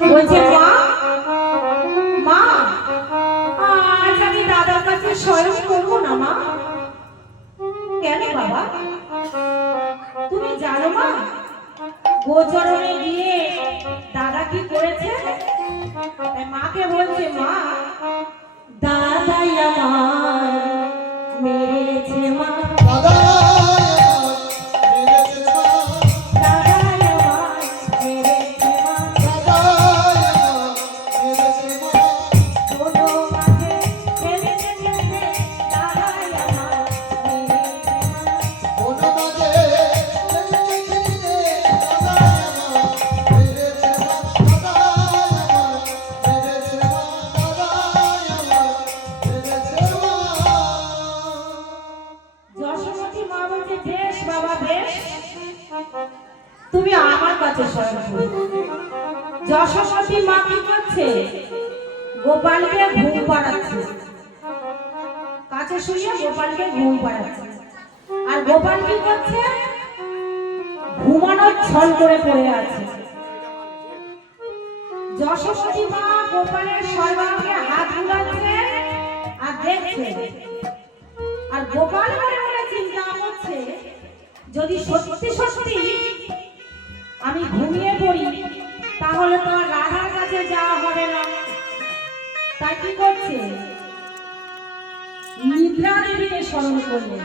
বলছে মা মা আজ আমি দাদার কাছে শয়ন করবো না মা। কেন বাবা? তুমি জানো মা গোচরণে গিয়ে দাদা কি করেছে? মাকে বলছে মা দাদাই আমার মেরেছে মা। তুমি আমার কাছে শয়ন করো। যশোমতী মা কি করছে? গোপালকে ঘুম পাড়াচ্ছে, কাছে শুয়ে গোপালকে ঘুম পাড়াচ্ছে। আর গোপাল কি করছে? ঘুমানোর ছল করে পড়ে আছে। যশোমতী মা গোপালের সর্বাঙ্গে হাত বুলাচ্ছে আর দেখছে। আর গোপাল মনে মনে চিন্তা করছে যদি সত্যি সত্যি আমি ঘুমিয়ে পড়ি তাহলে তো আর রাধার কাছে যাওয়া হবে না। তাই কি করছে? নিদ্রা দেবীকে স্মরণ করলেন।